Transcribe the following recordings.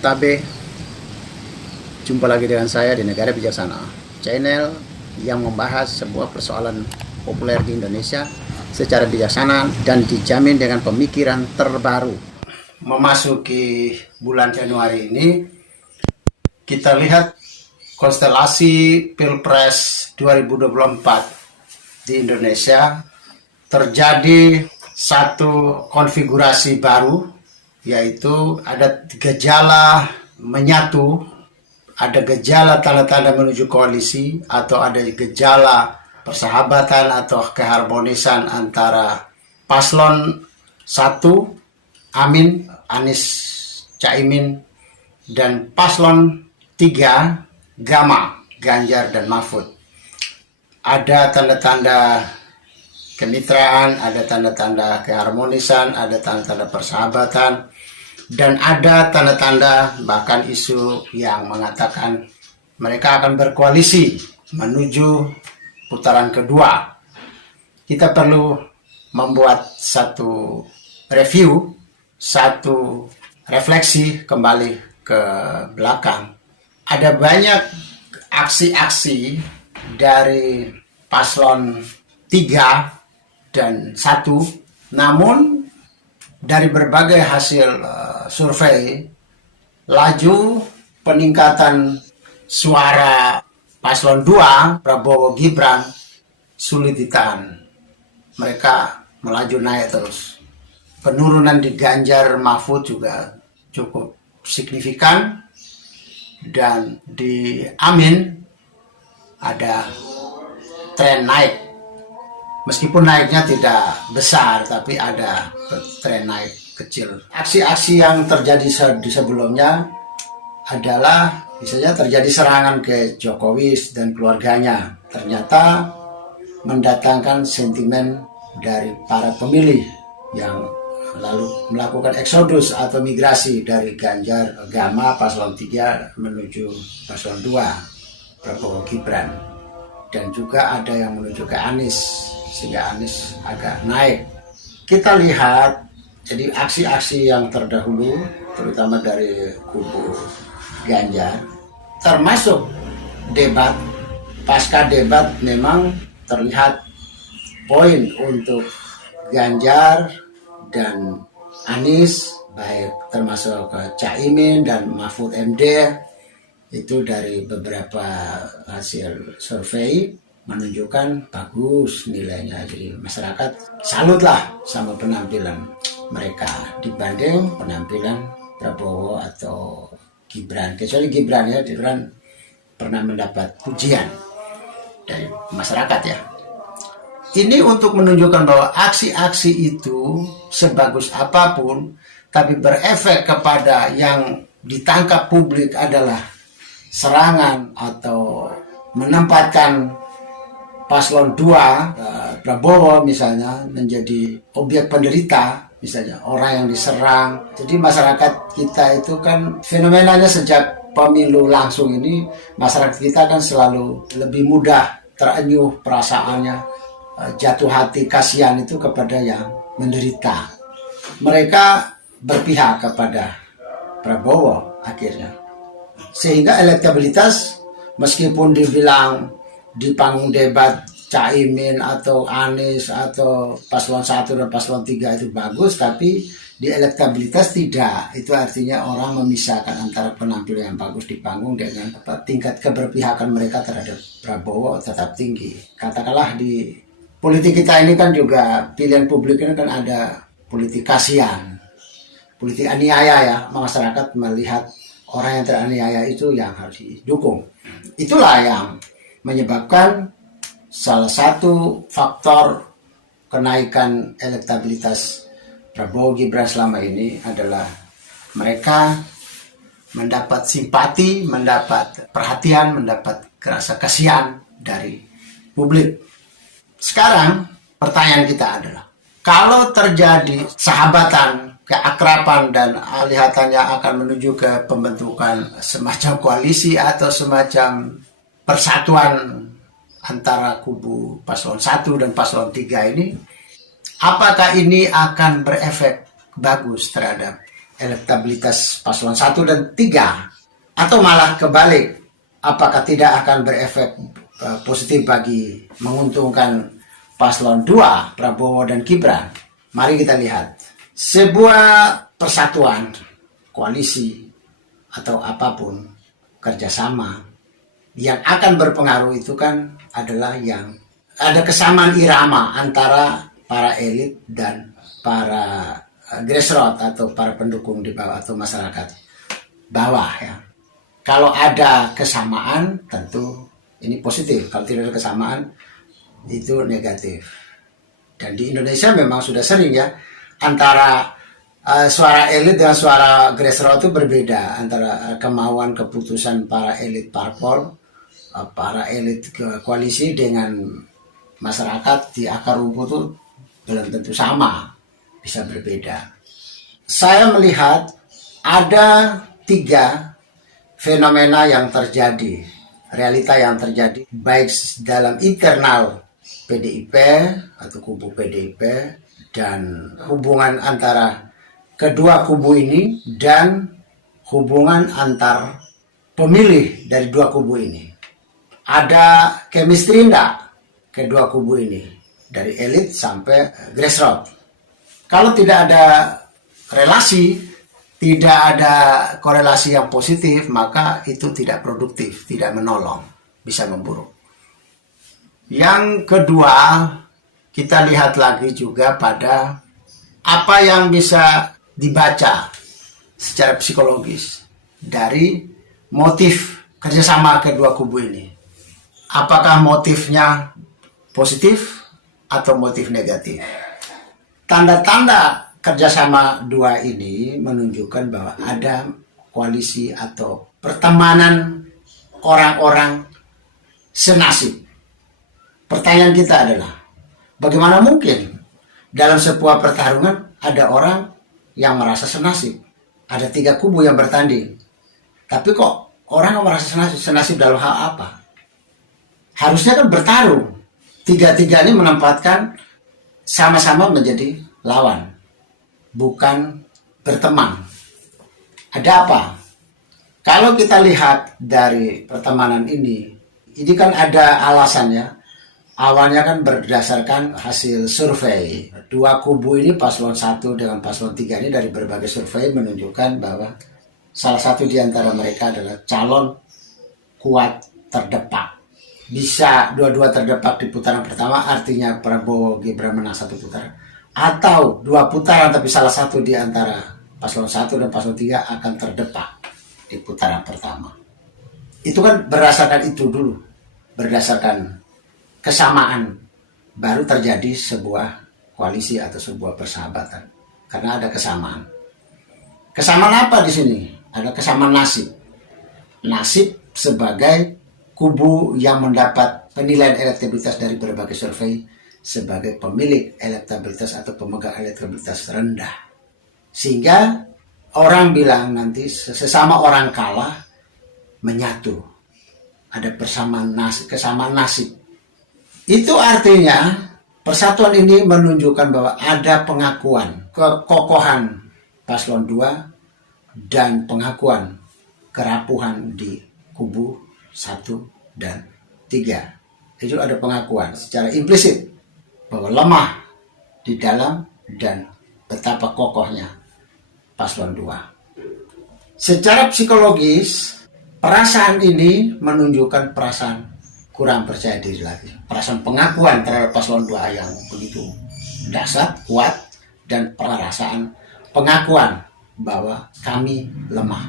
Tabe, jumpa lagi dengan saya di Negara Bijaksana, channel yang membahas sebuah persoalan populer di Indonesia secara bijaksana dan dijamin dengan pemikiran terbaru. Memasuki bulan Januari ini, kita lihat konstelasi Pilpres 2024 di Indonesia terjadi satu konfigurasi baru, yaitu ada gejala menyatu, ada gejala tanda-tanda menuju koalisi, atau ada gejala persahabatan atau keharmonisan antara paslon 1 Amin, Anies, Caimin, dan paslon 3 Gama, Ganjar dan Mahfud. Ada tanda-tanda kemitraan, ada tanda-tanda keharmonisan, ada tanda-tanda persahabatan, dan ada tanda-tanda bahkan isu yang mengatakan mereka akan berkoalisi menuju putaran kedua. Kita perlu membuat satu review, satu refleksi kembali ke belakang. Ada banyak aksi-aksi dari paslon 3 dan 1, namun dari berbagai hasil survei, laju peningkatan suara paslon 2 Prabowo Gibran sulit ditahan. Mereka melaju naik terus. Penurunan di Ganjar Mahfud juga cukup signifikan, dan di Amin ada tren naik. Meskipun naiknya tidak besar, tapi ada tren naik kecil. Aksi-aksi yang terjadi di sebelumnya adalah misalnya terjadi serangan ke Jokowi dan keluarganya. Ternyata mendatangkan sentimen dari para pemilih yang lalu melakukan eksodus atau migrasi dari Ganjar Gama paslon 3 menuju paslon 2 Prabowo Gibran. Dan juga ada yang menuju ke Anies, sehingga Anies agak naik. Kita lihat jadi aksi-aksi yang terdahulu, terutama dari kubu Ganjar, termasuk debat. Pasca debat memang terlihat poin untuk Ganjar dan Anies, baik termasuk Caimin dan Mahfud MD, itu dari beberapa hasil survei menunjukkan bagus nilainya. Jadi masyarakat salutlah sama penampilan mereka dibanding penampilan Prabowo atau Gibran. Kecuali Gibran, ya, Gibran pernah mendapat pujian dari masyarakat, ya. Ini untuk menunjukkan bahwa aksi-aksi itu sebagus apapun, tapi berefek kepada yang ditangkap publik adalah serangan atau menempatkan paslon 2 Prabowo misalnya menjadi objek penderita, misalnya orang yang diserang. Jadi masyarakat kita itu kan fenomenanya sejak pemilu langsung ini, masyarakat kita kan selalu lebih mudah terenyuh perasaannya, jatuh hati, kasihan itu kepada yang menderita. Mereka berpihak kepada Prabowo akhirnya, sehingga elektabilitas meskipun dibilang di panggung debat Caimin atau Anies atau paslon 1 dan paslon 3 itu bagus, tapi di elektabilitas tidak. Itu artinya orang memisahkan antara penampilan yang bagus di panggung dengan tingkat keberpihakan mereka terhadap Prabowo tetap tinggi. Katakanlah di politik kita ini kan juga pilihan publik ini kan ada politik kasihan, politik aniaya, ya. Masyarakat melihat orang yang teraniaya itu yang harus didukung. Itulah yang menyebabkan salah satu faktor kenaikan elektabilitas Prabowo Gibran selama ini adalah mereka mendapat simpati, mendapat perhatian, mendapat rasa kasihan dari publik. Sekarang pertanyaan kita adalah, kalau terjadi sahabatan, keakraban, dan kelihatannya akan menuju ke pembentukan semacam koalisi atau semacam persatuan antara kubu paslon 1 dan paslon 3 ini, apakah ini akan berefek bagus terhadap elektabilitas paslon 1 dan 3, atau malah kebalik, apakah tidak akan berefek positif bagi menguntungkan paslon 2 Prabowo dan Gibran? Mari kita lihat. Sebuah persatuan, koalisi atau apapun, kerjasama yang akan berpengaruh itu kan adalah yang ada kesamaan irama antara para elit dan para grassroots atau para pendukung di bawah atau masyarakat bawah ya. Kalau ada kesamaan tentu ini positif, kalau tidak ada kesamaan itu negatif. Dan di Indonesia memang sudah sering ya, antara suara elit dan suara grassroots itu berbeda, antara kemauan keputusan para elit parpol, para elit koalisi dengan masyarakat di akar rumput itu belum tentu sama, bisa berbeda. Saya melihat ada 3 fenomena yang terjadi, realita yang terjadi, baik dalam internal PDIP atau kubu PDIP dan hubungan antara kedua kubu ini dan hubungan antar pemilih dari 2 kubu ini. Ada chemistry enggak kedua kubu ini, dari elit sampai grassroots? Kalau tidak ada relasi, tidak ada korelasi yang positif, maka itu tidak produktif, tidak menolong, bisa memburuk. Yang kedua, kita lihat lagi juga pada apa yang bisa dibaca secara psikologis dari motif kerjasama kedua kubu ini. Apakah motifnya positif atau motif negatif? Tanda-tanda kerjasama 2 ini menunjukkan bahwa ada koalisi atau pertemanan orang-orang senasib. Pertanyaan kita adalah, bagaimana mungkin dalam sebuah pertarungan ada orang yang merasa senasib? Ada 3 kubu yang bertanding. Tapi kok orang yang merasa senasib dalam hal apa? Harusnya kan bertarung. 3 ini menempatkan sama-sama menjadi lawan, bukan berteman. Ada apa? Kalau kita lihat dari pertemanan ini kan ada alasannya. Awalnya kan berdasarkan hasil survei. 2 kubu ini, paslon 1 dengan paslon 3 ini, dari berbagai survei menunjukkan bahwa salah satu di antara mereka adalah calon kuat terdepak. Bisa dua-dua terdepak di putaran pertama, artinya Prabowo Gibran menang 1 putaran. Atau 2 putaran tapi salah satu di antara paslon 1 dan paslon 3 akan terdepak di putaran pertama. Itu kan berdasarkan itu dulu. Berdasarkan kesamaan baru terjadi sebuah koalisi atau sebuah persahabatan, karena ada kesamaan. Kesamaan apa di sini? Ada kesamaan nasib. Nasib sebagai kubu yang mendapat penilaian elektabilitas dari berbagai survei sebagai pemilik elektabilitas atau pemegang elektabilitas rendah. Sehingga orang bilang nanti sesama orang kalah menyatu. Ada kesamaan nasib. Itu artinya persatuan ini menunjukkan bahwa ada pengakuan kekokohan paslon 2 dan pengakuan kerapuhan di kubu 1 dan 3. Itu ada pengakuan secara implisit bahwa lemah di dalam dan betapa kokohnya paslon 2. Secara psikologis, perasaan ini menunjukkan perasaan kurang percaya diri lagi. Perasaan pengakuan terhadap paslon 2 yang begitu dasar, kuat, dan perasaan pengakuan bahwa kami lemah,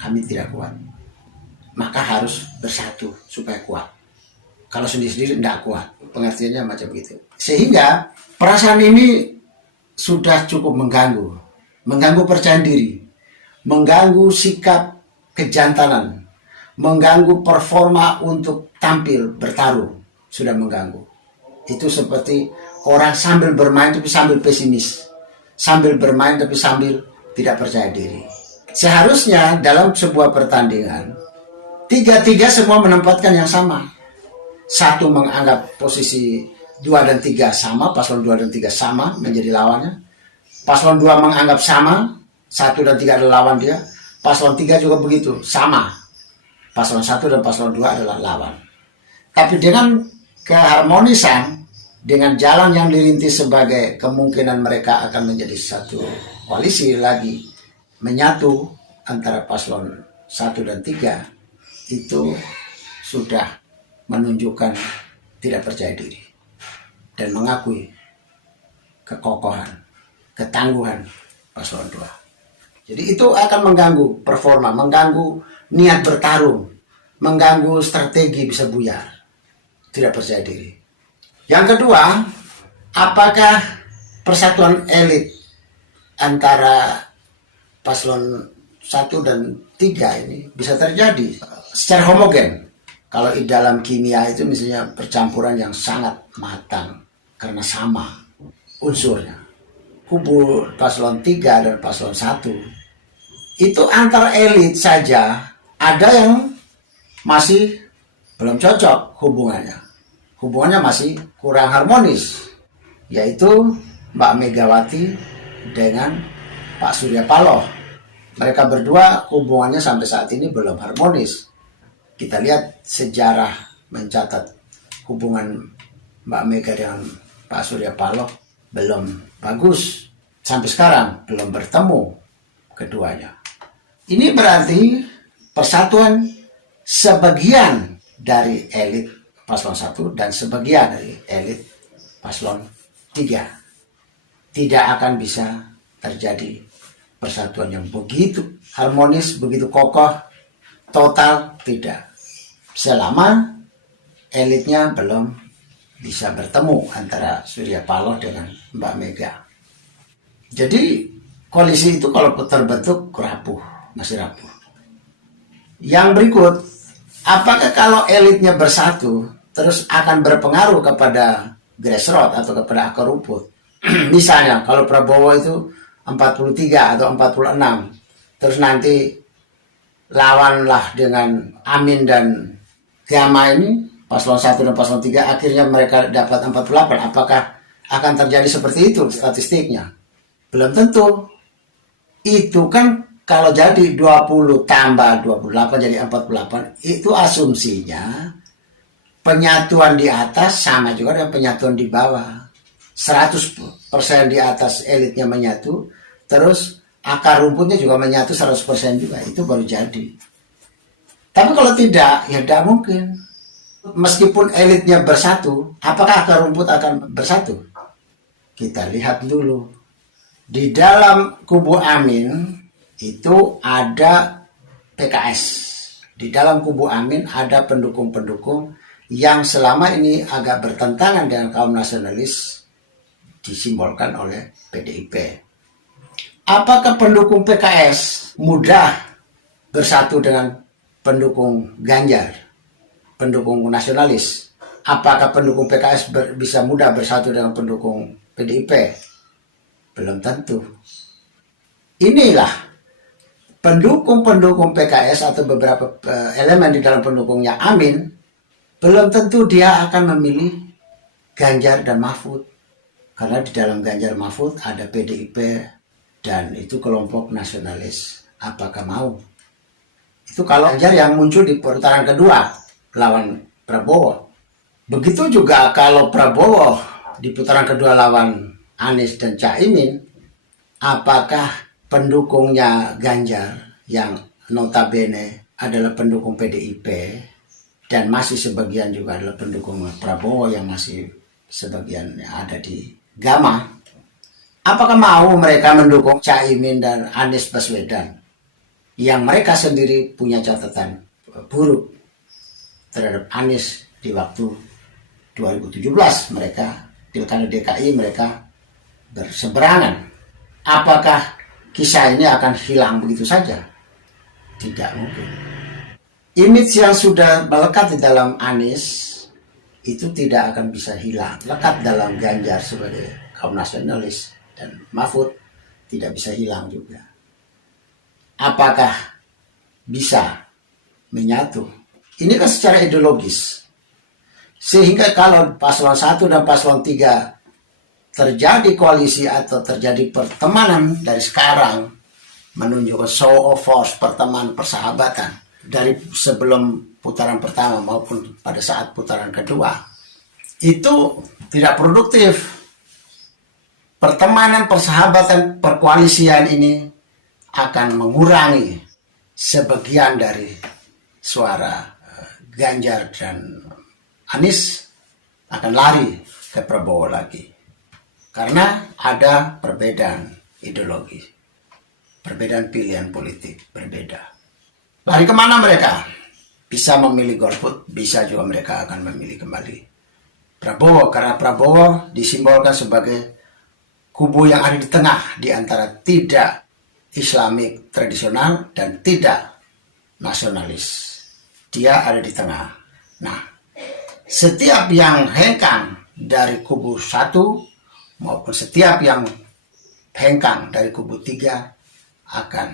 kami tidak kuat. Maka harus bersatu supaya kuat. Kalau sendiri-sendiri tidak kuat. Pengertiannya macam itu. Sehingga perasaan ini sudah cukup mengganggu percaya diri, mengganggu sikap kejantanan, mengganggu performa untuk tampil bertarung, sudah mengganggu. Itu seperti orang sambil bermain tapi sambil pesimis, sambil bermain tapi sambil tidak percaya diri. Seharusnya dalam sebuah pertandingan 3 semua menempatkan yang sama. 1 menganggap posisi 2 dan 3 sama, paslon 2 dan 3 sama menjadi lawannya. Paslon 2 menganggap sama, 1 dan 3 adalah lawan dia, paslon 3 juga begitu, sama. Paslon 1 dan paslon 2 adalah lawan. Tapi dengan keharmonisan, dengan jalan yang dirintis sebagai kemungkinan mereka akan menjadi satu koalisi lagi, menyatu antara paslon 1 dan 3, itu sudah menunjukkan tidak percaya diri dan mengakui kekokohan, ketangguhan paslon 2. Jadi itu akan mengganggu performa, mengganggu niat bertarung, mengganggu strategi, bisa buyar, tidak percaya diri. Yang kedua, apakah persatuan elit antara paslon 1 dan 3 ini bisa terjadi secara homogen? Kalau di dalam kimia itu misalnya percampuran yang sangat matang karena sama unsurnya. Kubu paslon 3 dan paslon 1 itu antar elit saja ada yang masih belum cocok hubungannya. Hubungannya masih kurang harmonis, yaitu Mbak Megawati dengan Pak Surya Paloh. Mereka berdua hubungannya sampai saat ini belum harmonis. Kita lihat sejarah mencatat hubungan Mbak Mega dengan Pak Surya Paloh belum bagus. Sampai sekarang belum bertemu keduanya. Ini berarti persatuan sebagian dari elit paslon 1 dan sebagian dari elit paslon 3. Tidak akan bisa terjadi persatuan yang begitu harmonis, begitu kokoh, total, tidak. Selama elitnya belum bisa bertemu antara Surya Paloh dengan Mbak Mega. Jadi koalisi itu kalau terbentuk rapuh, masih rapuh. Yang berikut, apakah kalau elitnya bersatu terus akan berpengaruh kepada grassroots atau kepada akar rumput? Misalnya kalau Prabowo itu 43 atau 46, terus nanti lawanlah dengan Amin dan Gama ini, paslon 1 dan paslon 3, akhirnya mereka dapat 48. Apakah akan terjadi seperti itu statistiknya? Belum tentu. Itu kan kalau jadi 20 tambah 28 jadi 48, itu asumsinya penyatuan di atas sama juga dengan penyatuan di bawah. 100% di atas elitnya menyatu, terus akar rumputnya juga menyatu 100% juga. Itu baru jadi. Tapi kalau tidak, ya tidak mungkin. Meskipun elitnya bersatu, apakah akar rumput akan bersatu? Kita lihat dulu. Di dalam kubu Amin itu ada PKS. Di dalam kubu Amin ada pendukung-pendukung yang selama ini agak bertentangan dengan kaum nasionalis, disimbolkan oleh PDIP. Apakah pendukung PKS mudah bersatu dengan pendukung Ganjar, pendukung nasionalis? Apakah pendukung PKS bisa mudah bersatu dengan pendukung PDIP? Belum tentu. Inilah pendukung-pendukung PKS atau beberapa elemen di dalam pendukungnya Amin, belum tentu dia akan memilih Ganjar dan Mahfud. Karena di dalam Ganjar Mahfud ada PDIP dan itu kelompok nasionalis. Apakah mau? Itu kalau Ganjar yang muncul di putaran kedua lawan Prabowo. Begitu juga kalau Prabowo di putaran kedua lawan Anies dan Caimin, apakah pendukungnya Ganjar yang notabene adalah pendukung PDIP dan masih sebagian juga adalah pendukung Prabowo yang masih sebagian ada di Gama, apakah mau mereka mendukung Caimin dan Anies Baswedan yang mereka sendiri punya catatan buruk terhadap Anies di waktu 2017 mereka Pilkada DKI mereka berseberangan? Apakah kisah ini akan hilang begitu saja? Tidak mungkin. Image yang sudah melekat di dalam Anies itu tidak akan bisa hilang. Lekat dalam Ganjar sebagai kaum nasionalis dan Mahfud tidak bisa hilang juga. Apakah bisa menyatu? Ini kan secara ideologis. Sehingga kalau paslon 1 dan paslon 3 terjadi koalisi atau terjadi pertemanan dari sekarang, menunjukkan show of force, pertemuan persahabatan dari sebelum putaran pertama maupun pada saat putaran kedua, itu tidak produktif. Pertemanan, persahabatan, perkoalisian ini akan mengurangi sebagian dari suara Ganjar dan Anies, akan lari ke Prabowo lagi. Karena ada perbedaan ideologi, perbedaan pilihan politik berbeda. Lari kemana mereka? Bisa memilih golput, bisa juga mereka akan memilih kembali Prabowo. Karena Prabowo disimbolkan sebagai kubu yang ada di tengah di antara tidak Islamik tradisional dan tidak nasionalis. Dia ada di tengah. Nah, setiap yang hengkang dari kubu 1 maupun setiap yang hengkang dari kubu 3 akan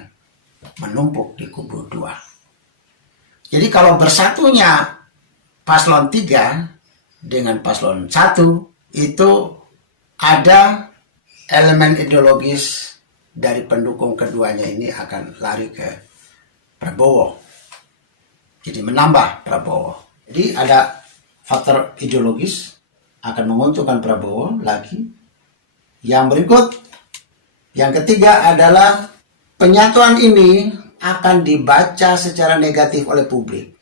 menumpuk di kubu 2. Jadi kalau bersatunya paslon 3 dengan paslon 1, itu ada elemen ideologis dari pendukung keduanya ini akan lari ke Prabowo. Jadi menambah Prabowo. Jadi ada faktor ideologis akan menguntungkan Prabowo lagi. Yang berikut, yang ketiga adalah penyatuan ini akan dibaca secara negatif oleh publik.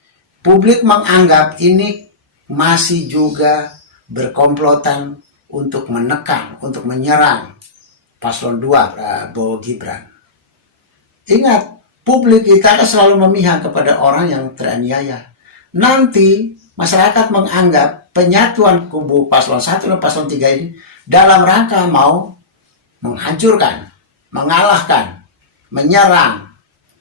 Publik menganggap ini masih juga berkomplotan untuk menekan, untuk menyerang paslon 2 Prabowo Gibran. Ingat, publik kita akan selalu memihak kepada orang yang teraniaya. Nanti masyarakat menganggap penyatuan kubu paslon 1 dan paslon 3 ini dalam rangka mau menghancurkan, mengalahkan, menyerang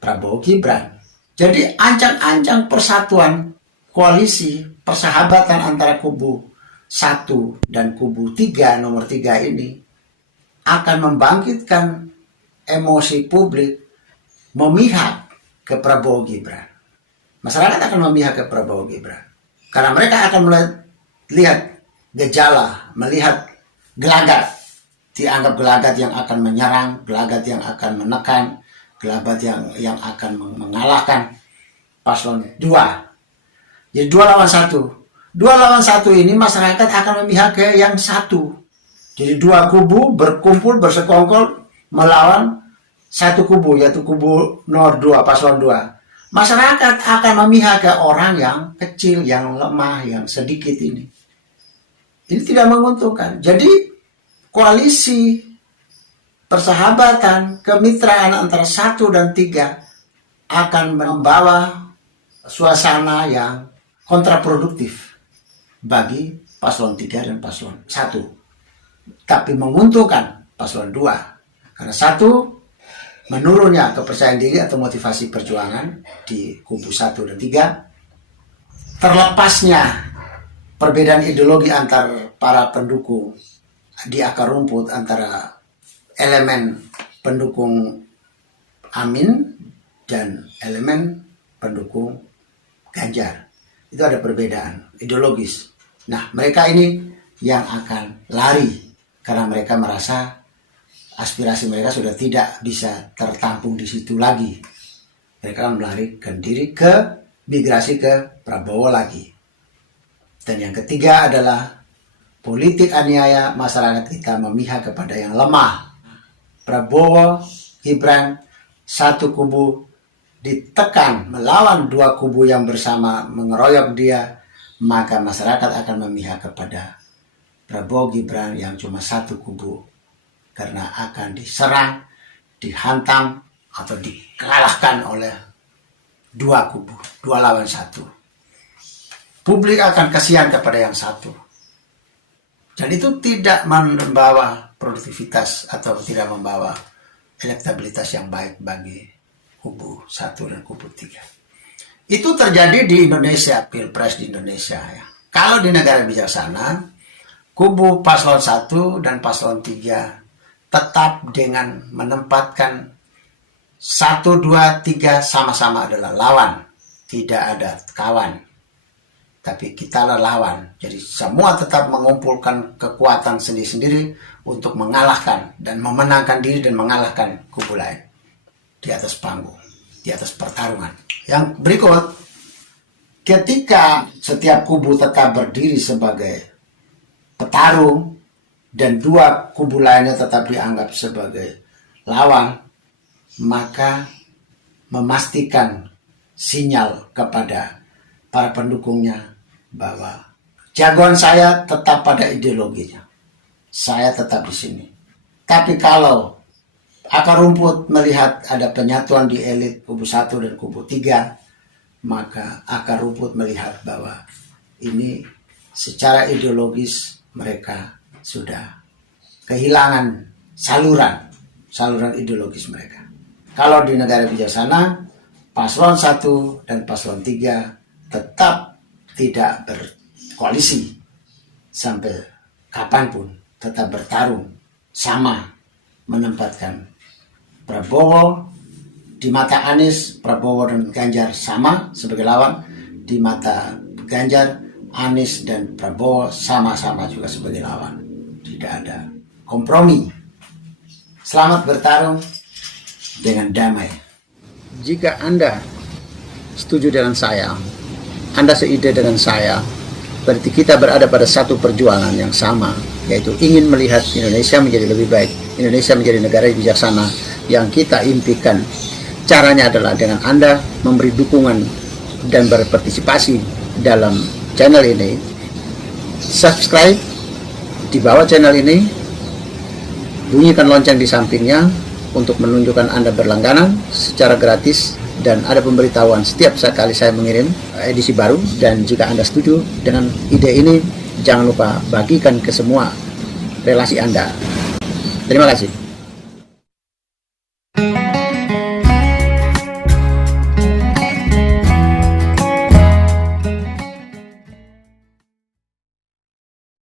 Prabowo Gibran. Jadi ancang-ancang persatuan koalisi persahabatan antara kubu 1 dan kubu 3 nomor 3 ini akan membangkitkan emosi publik memihak ke Prabowo Gibran. Masyarakat akan memihak ke Prabowo Gibran karena mereka akan melihat gejala, melihat gelagat, dianggap gelagat yang akan menyerang, gelagat yang akan menekan, gelagat yang akan mengalahkan paslon 2. Jadi 2 lawan 1. 2 lawan 1 ini masyarakat akan memihak ke yang 1. Jadi 2 kubu berkumpul bersekongkol melawan 1 kubu, yaitu kubu nomor 2, paslon 2. Masyarakat akan memihak ke orang yang kecil, yang lemah, yang sedikit ini. Ini tidak menguntungkan. Jadi koalisi persahabatan, kemitraan antara 1 dan 3 akan membawa suasana yang kontraproduktif bagi paslon 3 dan paslon 1. Tapi menguntungkan paslon 2. Karena 1, menurunnya kepercayaan diri atau motivasi perjuangan di kubu 1 dan 3. Terlepasnya perbedaan ideologi antar para pendukung di akar rumput antara elemen pendukung Amin dan elemen pendukung Ganjar. Itu ada perbedaan ideologis. Nah, mereka ini yang akan lari karena mereka merasa aspirasi mereka sudah tidak bisa tertampung di situ lagi. Mereka akan melarikan diri ke migrasi ke Prabowo lagi. Dan yang ketiga adalah politik aniaya masyarakat kita memihak kepada yang lemah. Prabowo, Gibran, 1 kubu ditekan melawan 2 kubu yang bersama mengeroyok dia, maka masyarakat akan memihak kepada Prabowo Gibran yang cuma 1 kubu karena akan diserang, dihantam atau dikalahkan oleh 2 kubu, 2 lawan 1. Publik akan kasihan kepada yang 1. Dan itu tidak membawa produktivitas atau tidak membawa elektabilitas yang baik bagi kubu 1 dan kubu 3. Itu terjadi di Indonesia, Pilpres di Indonesia ya. Kalau di negara bijaksana, kubu paslon 1 dan paslon 3 tetap dengan menempatkan 1, 2, 3 sama-sama adalah lawan. Tidak ada kawan. Tapi kita adalah lawan. Jadi semua tetap mengumpulkan kekuatan sendiri-sendiri untuk mengalahkan dan memenangkan diri dan mengalahkan kubu lain. di atas panggung, di atas pertarungan. Yang berikut, ketika setiap kubu tetap berdiri sebagai petarung dan dua kubu lainnya tetap dianggap sebagai lawan, maka memastikan sinyal kepada para pendukungnya bahwa jagoan saya tetap pada ideologinya. Saya tetap di sini. Tapi kalau akar rumput melihat ada penyatuan di elit kubu 1 dan kubu 3, maka akar rumput melihat bahwa ini secara ideologis mereka sudah kehilangan saluran ideologis mereka. Kalau di negara bijaksana, paslon 1 dan paslon 3 tetap tidak berkoalisi sampai kapanpun, tetap bertarung sama, menempatkan Prabowo di mata Anies, Prabowo dan Ganjar sama sebagai lawan, di mata Ganjar, Anies dan Prabowo sama-sama juga sebagai lawan. Tidak ada kompromi. Selamat bertarung dengan damai. Jika Anda setuju dengan saya, Anda seide dengan saya, berarti kita berada pada satu perjuangan yang sama, yaitu ingin melihat Indonesia menjadi lebih baik, Indonesia menjadi negara yang bijaksana yang kita impikan. Caranya adalah dengan Anda memberi dukungan dan berpartisipasi dalam channel ini. Subscribe di bawah channel ini, bunyikan lonceng di sampingnya untuk menunjukkan Anda berlangganan secara gratis, dan ada pemberitahuan setiap kali saya mengirim edisi baru. Dan jika Anda setuju dengan ide ini, jangan lupa bagikan ke semua relasi Anda. Terima kasih.